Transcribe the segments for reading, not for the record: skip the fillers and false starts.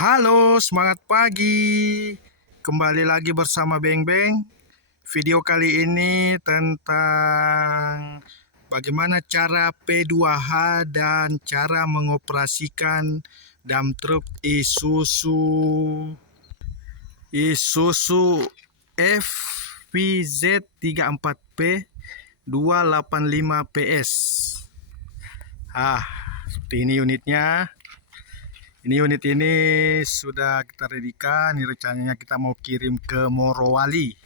Halo, semangat pagi. Kembali lagi bersama Beng Beng. Video kali ini tentang bagaimana cara P2H dan cara mengoperasikan dump truck Isuzu FVZ 34P 285 PS. Seperti ini unitnya. Unit ini sudah kita readikan. Ini rencananya kita mau kirim ke Morowali.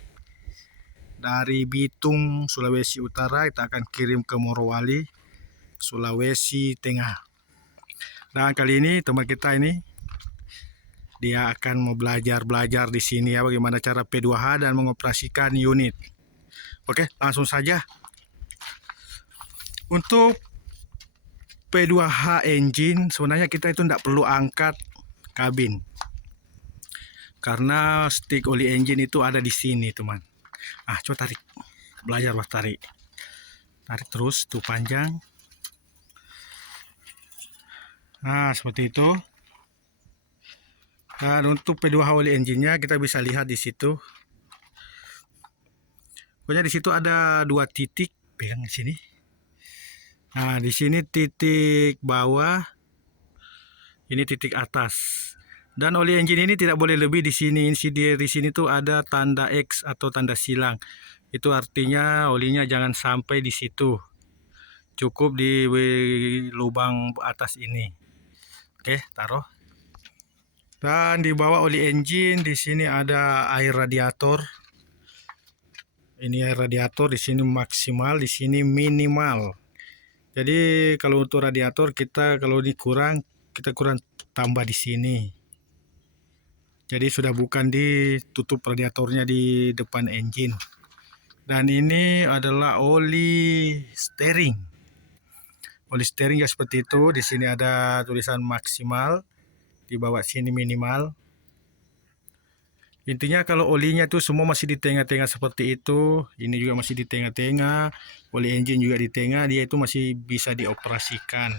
Dari Bitung, Sulawesi Utara, kita akan kirim ke Morowali, Sulawesi Tengah. Dan kali ini teman kita ini dia akan mau belajar di sini ya bagaimana cara P2H dan mengoperasikan unit. Oke, langsung saja. Untuk P2H engine sebenarnya kita itu tidak perlu angkat kabin karena stick oli engine itu ada di sini teman. Coba tarik, belajar tarik terus tuh panjang. Seperti itu. Dan untuk P2H oli engine-nya kita bisa lihat di situ. Pokoknya di situ ada dua titik, pegang di sini. Di sini titik bawah, ini titik atas. Dan oli engine ini tidak boleh lebih di sini. Di sini tuh ada tanda X atau tanda silang. Itu artinya olinya jangan sampai di situ. Cukup di lubang atas ini. Oke, taruh. Dan di bawah oli engine di sini ada air radiator. Ini air radiator di sini maksimal, di sini minimal. Jadi kalau untuk radiator kita kalau dikurang kita kurang tambah di sini. Jadi sudah bukan ditutup radiatornya di depan engine. Dan ini adalah oli steering. Oli steering ya seperti itu. Di sini ada tulisan maksimal, di bawah sini minimal. Intinya kalau olinya itu semua masih di tengah-tengah seperti itu. Ini juga masih di tengah-tengah. Oli engine juga di tengah. Dia itu masih bisa dioperasikan.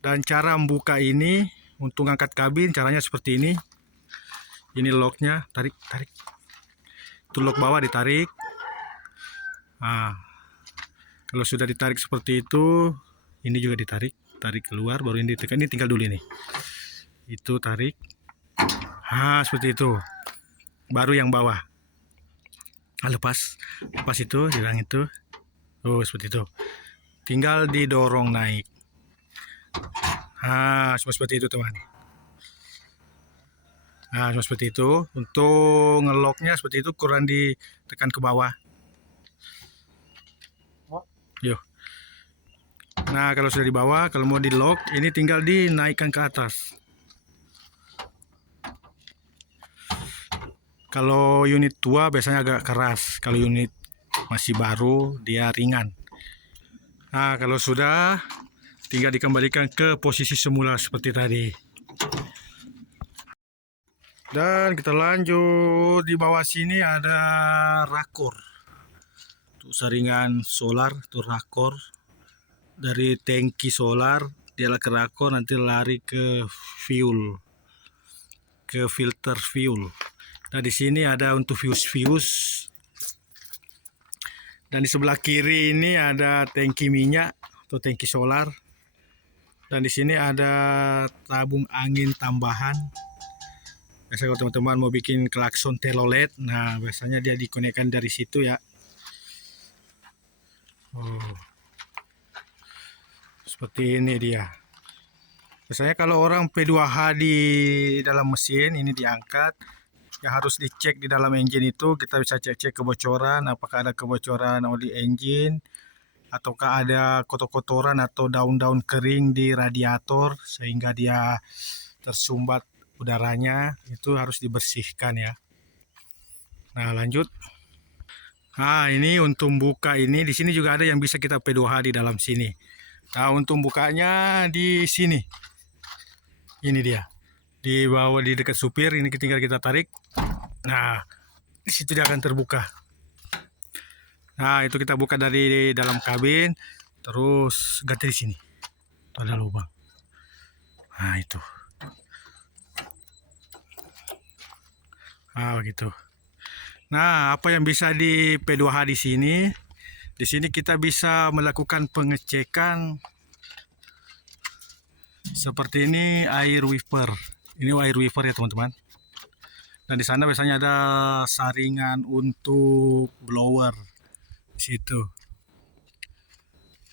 Dan cara membuka ini untuk angkat kabin caranya seperti ini. Ini locknya, tarik. Itu lock bawah ditarik. Kalau sudah ditarik seperti itu, ini juga ditarik. Tarik keluar, baru ini ditekan. Ini tinggal dulu nih. Itu tarik. Seperti itu. Baru yang bawah. Lepas itu, hilang itu. Seperti itu. Tinggal didorong naik. Seperti itu teman. Seperti itu. Untuk ngeloknya seperti itu, kurang ditekan ke bawah. Yuk. Kalau sudah di bawah, kalau mau di lock, ini tinggal dinaikkan ke atas. Kalau unit tua biasanya agak keras, kalau unit masih baru dia ringan. Kalau sudah tinggal dikembalikan ke posisi semula seperti tadi. Dan kita lanjut, di bawah sini ada rakor. Untuk saringan solar, itu rakor. Dari tangki solar dia ke rakor, nanti lari ke fuel, ke filter fuel. Di sini ada untuk fuse. Dan di sebelah kiri ini ada tangki minyak atau tangki solar. Dan di sini ada tabung angin tambahan. Biasanya kalau teman-teman mau bikin klakson telolet, biasanya dia dikonekkan dari situ ya. Seperti ini dia. Biasanya kalau orang P2H di dalam mesin ini diangkat, yang harus dicek di dalam engine itu kita bisa cek kebocoran, apakah ada kebocoran oli engine ataukah ada kotor-kotoran atau daun-daun kering di radiator sehingga dia tersumbat udaranya, itu harus dibersihkan ya. Lanjut. Ini untuk buka ini di sini juga ada yang bisa kita P2H di dalam sini. Untuk bukanya di sini. Ini dia. Di bawah di dekat supir ini tinggal kita tarik. Di situ dia akan terbuka. Itu kita buka dari dalam kabin, terus ganti di sini. Itu ada lubang. Itu. Gitu. Nah, apa yang bisa di P2H di sini? Di sini kita bisa melakukan pengecekan seperti ini air wiper. Ini air wiper ya teman-teman. Dan di sana biasanya ada saringan untuk blower di situ.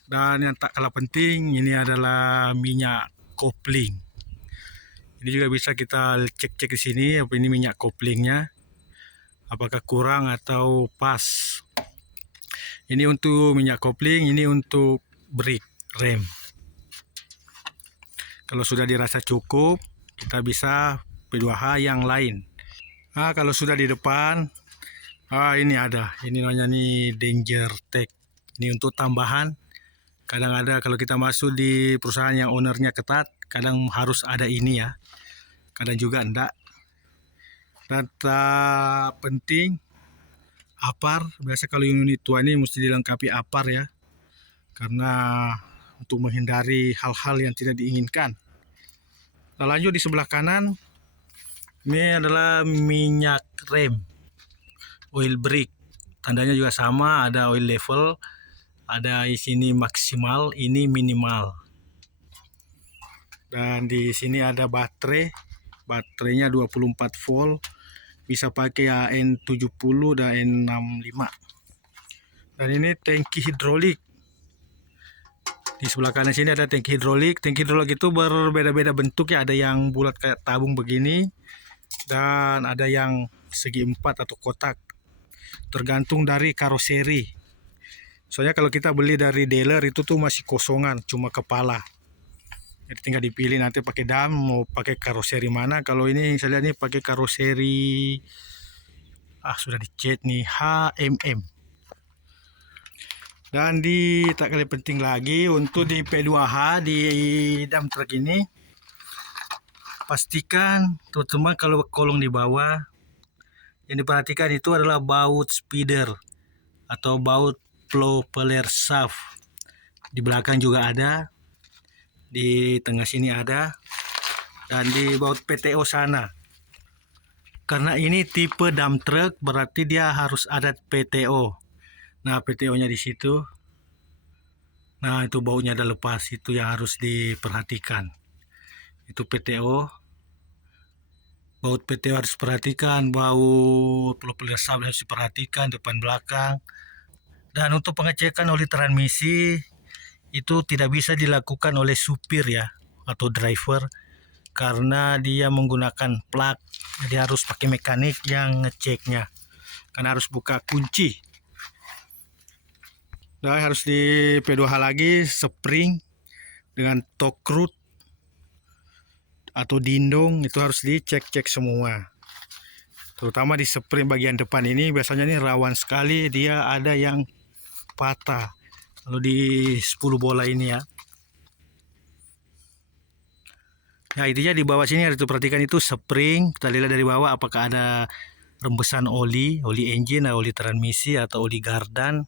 Dan yang tak kalah penting ini adalah minyak kopling. Ini juga bisa kita cek-cek di sini apa ini minyak koplingnya. Apakah kurang atau pas. Ini untuk minyak kopling, ini untuk brake rem. Kalau sudah dirasa cukup, kita bisa P2H yang lain. Kalau sudah di depan, ini ada. Ini namanya nih Danger Tech. Ini untuk tambahan. Kadang ada kalau kita masuk di perusahaan yang ownernya ketat, kadang harus ada ini ya. Kadang juga enggak. Data penting, APAR. Biasa kalau unit tua ini mesti dilengkapi APAR ya. Karena untuk menghindari hal-hal yang tidak diinginkan. Nah, lanjut di sebelah kanan. Ini adalah minyak rem. Oil brake. Tandanya juga sama, ada oil level. Ada di sini maksimal, ini minimal. Dan di sini ada baterai. Baterainya 24 volt. Bisa pakai AN70 dan N65. Dan ini tangki hidrolik. Di sebelah kanan sini ada tangki hidrolik. Tangki hidrolik itu berbeda-beda bentuk ya. Ada yang bulat kayak tabung begini. Dan ada yang segi empat atau kotak. Tergantung dari karoseri. Soalnya kalau kita beli dari dealer itu tuh masih kosongan. Cuma kepala. Jadi tinggal dipilih nanti pakai dam mau pakai karoseri mana. Kalau ini saya lihat nih pakai karoseri sudah dicat nih HMM. Dan tak kalah penting lagi untuk di P2H di dam truk ini, pastikan teman-teman kalau kolong di bawah yang diperhatikan itu adalah baut speeder atau baut propeller shaft. Di belakang juga ada. Di tengah sini ada, dan di baut PTO sana. Karena ini tipe dump truck berarti dia harus ada PTO. Nah, PTO-nya di situ. Nah, itu bautnya ada lepas, itu yang harus diperhatikan. Itu PTO. Baut PTO harus diperhatikan, baut propeller shaft harus diperhatikan depan belakang. Dan untuk pengecekan oli transmisi itu tidak bisa dilakukan oleh supir ya atau driver karena dia menggunakan plug, jadi harus pakai mekanik yang ngeceknya karena harus buka kunci. Dan harus di P2H lagi spring dengan torque root atau dindong itu harus dicek-cek semua, terutama di spring bagian depan ini biasanya ini rawan sekali, dia ada yang patah kalau di 10 bola ini ya. Nah, intinya di bawah sini harus diperhatikan itu spring. Kita lihat dari bawah apakah ada rembesan oli engine, oli transmisi atau oli gardan.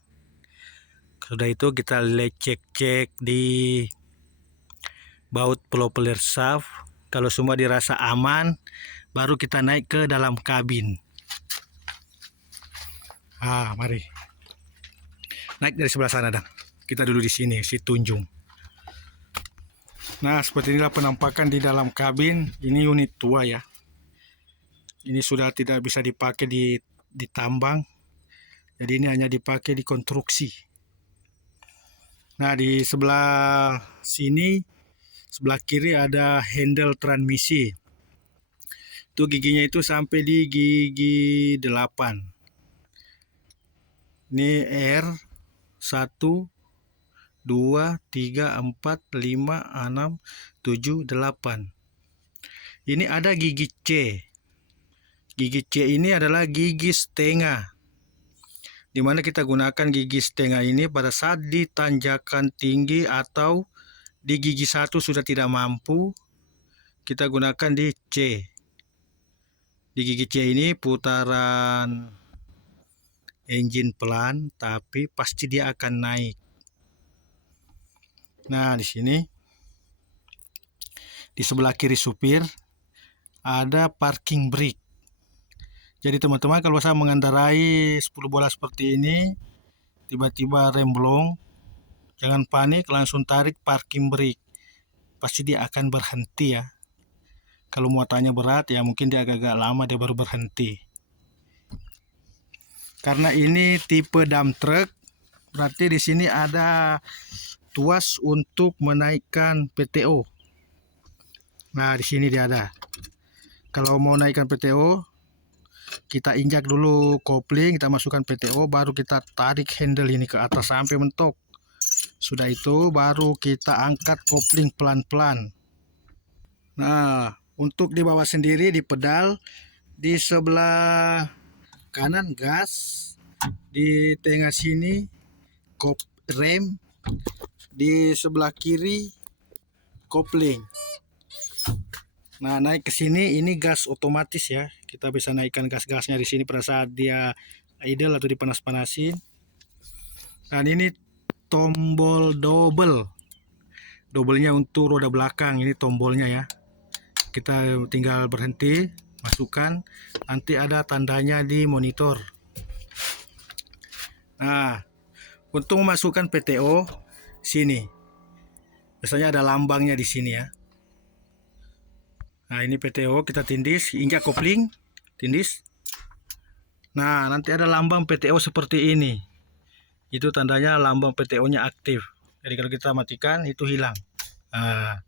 Sudah itu kita cek-cek di baut propeller shaft. Kalau semua dirasa aman, baru kita naik ke dalam kabin. Mari. Naik dari sebelah sana, Dan. Kita dulu di sini, si Tunjung. Nah, seperti inilah penampakan di dalam kabin. Ini unit tua ya. Ini sudah tidak bisa dipakai di tambang. Jadi ini hanya dipakai di konstruksi. Nah, di sebelah sini, sebelah kiri ada handle transmisi. Itu giginya itu sampai di gigi 8. Ini R 1 2 3 4 5 6 7 8. Ini ada gigi C. Gigi C ini adalah gigi setengah, dimana kita gunakan gigi setengah ini pada saat di tanjakan tinggi atau di gigi 1 sudah tidak mampu, kita gunakan di C. Di gigi C ini putaran engine pelan, tapi pasti dia akan naik. Nah, di sini di sebelah kiri supir ada parking brake. Jadi teman-teman, kalau saya mengendarai 10 bola seperti ini, tiba-tiba rem blong, jangan panik, langsung tarik parking brake. Pasti dia akan berhenti ya. Kalau muatannya berat ya mungkin dia agak-agak lama dia baru berhenti. Karena ini tipe dump truck, berarti di sini ada tuas untuk menaikkan PTO. Nah, di sini dia ada. Kalau mau naikkan PTO, kita injak dulu kopling, kita masukkan PTO, baru kita tarik handle ini ke atas sampai mentok. Sudah itu baru kita angkat kopling pelan-pelan. Nah, untuk di bawah sendiri di pedal, di sebelah kanan gas, di tengah sini rem, di sebelah kiri kopling. Nah, naik ke sini ini gas otomatis ya. Kita bisa naikkan gas-gasnya di sini pada saat dia idle atau dipanas-panasin. Dan ini tombol double. Doublenya untuk roda belakang, ini tombolnya ya. Kita tinggal berhenti, masukkan, nanti ada tandanya di monitor. Nah, untuk memasukkan PTO sini. Biasanya ada lambangnya di sini ya. Nah, ini PTO, kita tindis, injak kopling, tindis. Nah, nanti ada lambang PTO seperti ini. Itu tandanya lambang PTO-nya aktif. Jadi kalau kita matikan itu hilang. Nah.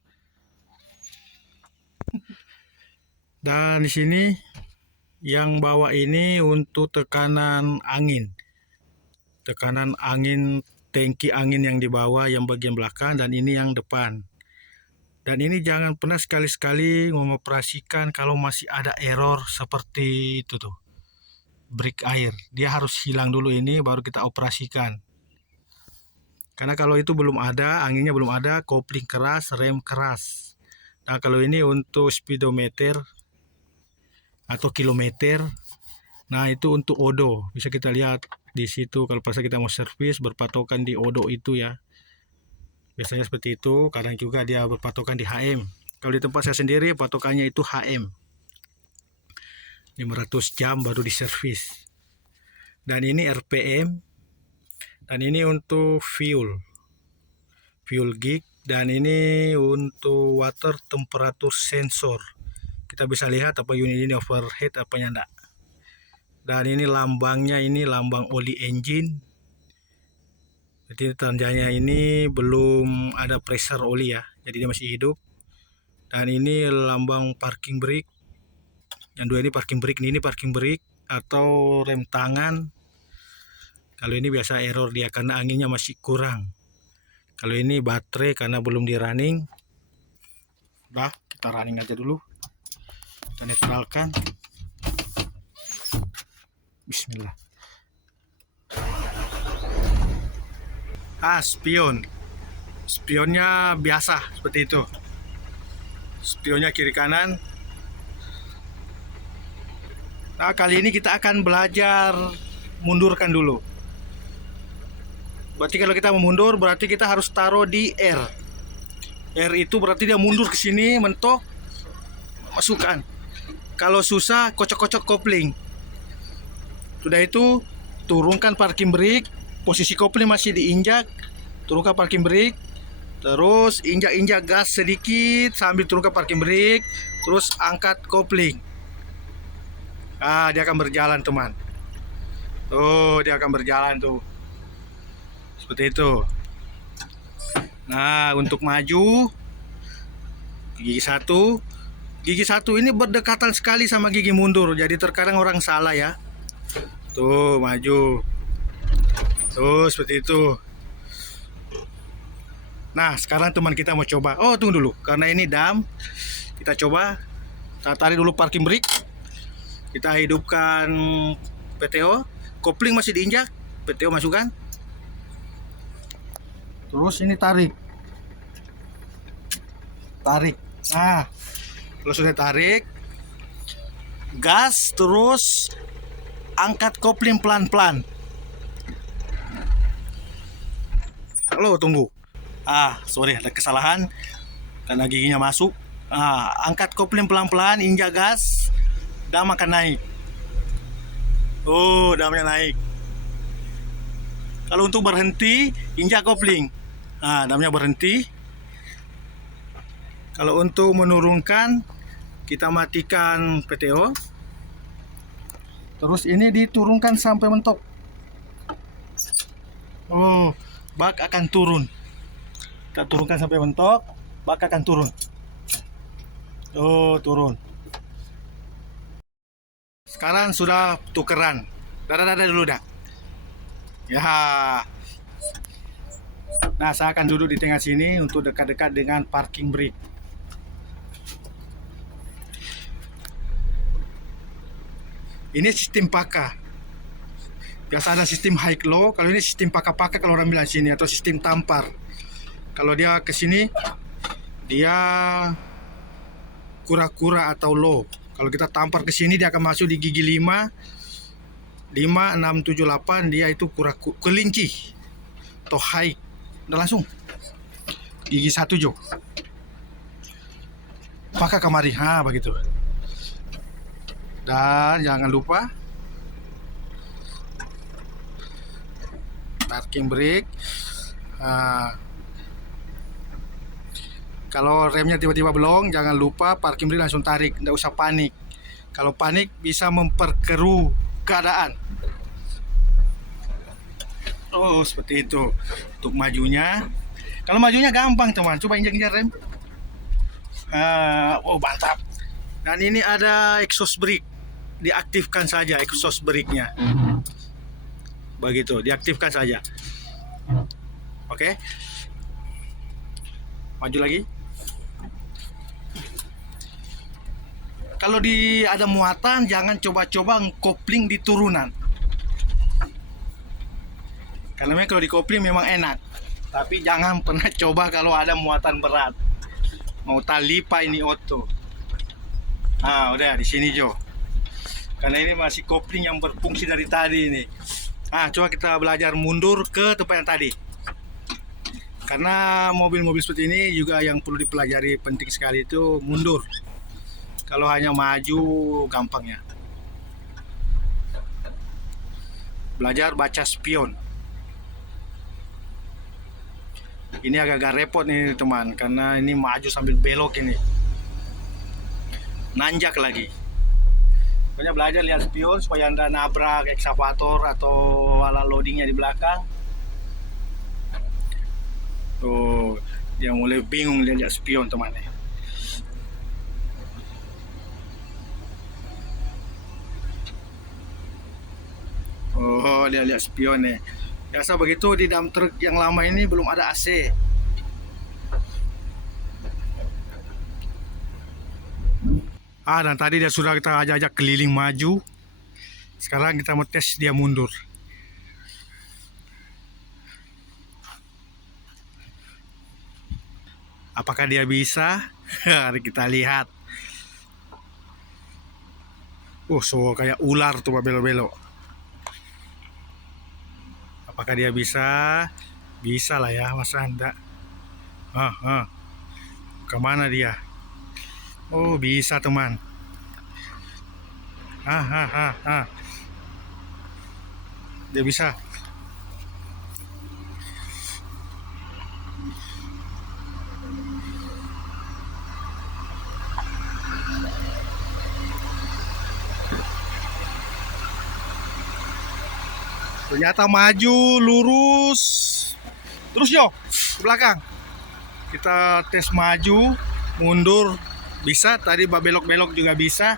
Dan di sini yang bawah ini untuk tekanan angin. Tekanan angin, tangki angin yang di bawah yang bagian belakang, dan ini yang depan. Dan ini jangan pernah sekali-sekali mengoperasikan kalau masih ada error seperti itu tuh. Break air, dia harus hilang dulu ini baru kita operasikan. Karena kalau itu belum ada, anginnya belum ada, kopling keras, rem keras. Nah, kalau ini untuk speedometer atau kilometer, nah itu untuk odo. Bisa kita lihat di situ kalau pas kita mau servis berpatokan di odo itu ya. Biasanya seperti itu, kadang juga dia berpatokan di HM. Kalau di tempat saya sendiri patokannya itu HM. 500 jam baru diservis. Dan ini RPM. Dan ini untuk fuel gauge. Dan ini untuk water temperature sensor. Kita bisa lihat apa unit ini overhead apa enggak. Dan ini lambangnya, ini lambang oli engine. Jadi tandanya ini belum ada pressure oli ya, jadi dia masih hidup. Dan ini lambang parking brake. Yang dua ini parking brake, ini parking brake atau rem tangan. Kalau ini biasa error dia karena anginnya masih kurang. Kalau ini baterai karena belum di running. Udah, kita running aja dulu. Kita netralkan. Bismillah. Spionnya biasa seperti itu. Spionnya kiri kanan. Nah, kali ini kita akan belajar mundurkan dulu. Berarti kalau kita mau mundur, berarti kita harus taruh di R. R itu berarti dia mundur ke sini, mentok, masukkan. Kalau susah, kocok-kocok kopling. Sudah itu, turunkan parking brake. Posisi kopling masih diinjak, turunkan parking brake, terus injak-injak gas sedikit sambil turunkan parking brake, terus angkat kopling. Ah, dia akan berjalan teman. Tuh, dia akan berjalan tuh. Seperti itu. Nah, untuk maju gigi satu ini berdekatan sekali sama gigi mundur, jadi terkadang orang salah ya. Tuh, maju. Tuh, seperti itu. Nah, sekarang teman kita mau coba. Oh, tunggu dulu. Karena ini dam, kita coba. Kita tarik dulu parking brake. Kita hidupkan PTO. Kopling masih diinjak. PTO masukkan. Terus ini tarik. Nah, kalau sudah tarik, gas, terus angkat kopling pelan-pelan. Halo, tunggu. Sorry, ada kesalahan karena giginya masuk. Angkat kopling pelan-pelan, injak gas, dam akan naik. Oh, damnya naik. Kalau untuk berhenti, injak kopling. Nah, damnya berhenti. Kalau untuk menurunkan, kita matikan PTO. Terus ini diturunkan sampai mentok. Oh, bak akan turun. Kita turunkan sampai mentok, bak akan turun. Oh, turun. Sekarang sudah tukeran. Dadah dulu dah. Ya. Nah, saya akan duduk di tengah sini untuk dekat-dekat dengan parking brake. Ini sistem paka. Biasa ada sistem high low, kalau ini sistem paka-paka kalau orang bilang sini, atau sistem tampar. Kalau dia ke sini, dia kura-kura atau low. Kalau kita tampar ke sini, dia akan masuk di gigi 5, 5, 6, 7, 8, dia itu kelinci atau high. Udah langsung gigi 1 jo. Paka kamari, begitu. Dan jangan lupa parking brake. Kalau remnya tiba-tiba belum, jangan lupa parking brake langsung tarik, tidak usah panik. Kalau panik bisa memperkeruh keadaan. Oh, seperti itu. Untuk majunya, kalau majunya gampang teman, coba injak-injak rem. Oh, mantap. Dan ini ada exhaust brake, diaktifkan saja exhaust brake-nya. Begitu, diaktifkan saja. Oke. Maju lagi. Kalau ada muatan, jangan coba-coba kopling di turunan. Karena kalau di kopling memang enak, tapi jangan pernah coba kalau ada muatan berat. Mau talipa ini auto. Udah di sini Jo. Karena ini masih kopling yang berfungsi dari tadi ini. Coba kita belajar mundur ke tempat yang tadi. Karena mobil-mobil seperti ini juga yang perlu dipelajari penting sekali itu mundur. Kalau hanya maju gampangnya. Belajar baca spion. Ini agak-agak repot nih teman, karena ini maju sambil belok ini. Nanjak lagi. Pokoknya belajar lihat spion supaya Anda nabrak ekskavator atau alat loadingnya di belakang. Tuh, dia mulai bingung lihat spion teman. Oh, dia lihat spion nih. Biasa begitu di dump truck yang lama ini belum ada AC. Dan tadi dia sudah kita ajak-ajak keliling maju. Sekarang kita mau tes dia mundur. Apakah dia bisa? Mari kita lihat. So kayak ular tuh belok-belok. Apakah dia bisa? Bisa lah ya, masa enggak? Kemana dia? Oh, bisa teman. Dia bisa. Ternyata maju lurus terus yo ke belakang. Kita tes maju mundur bisa, tadi belok-belok juga bisa.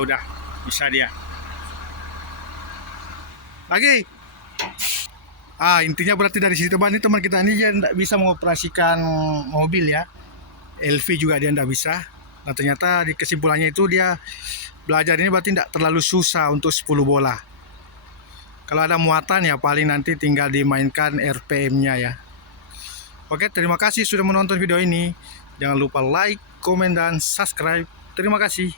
Udah bisa dia lagi. Intinya berarti dari sini teman, ini teman kita ini dia tidak bisa mengoperasikan mobil ya, LV juga dia tidak bisa. Nah ternyata di kesimpulannya itu dia belajar ini berarti tidak terlalu susah untuk 10 bola. Kalau ada muatan ya paling nanti tinggal dimainkan RPM-nya ya. Oke, terima kasih sudah menonton video ini. Jangan lupa like, komen, dan subscribe. Terima kasih.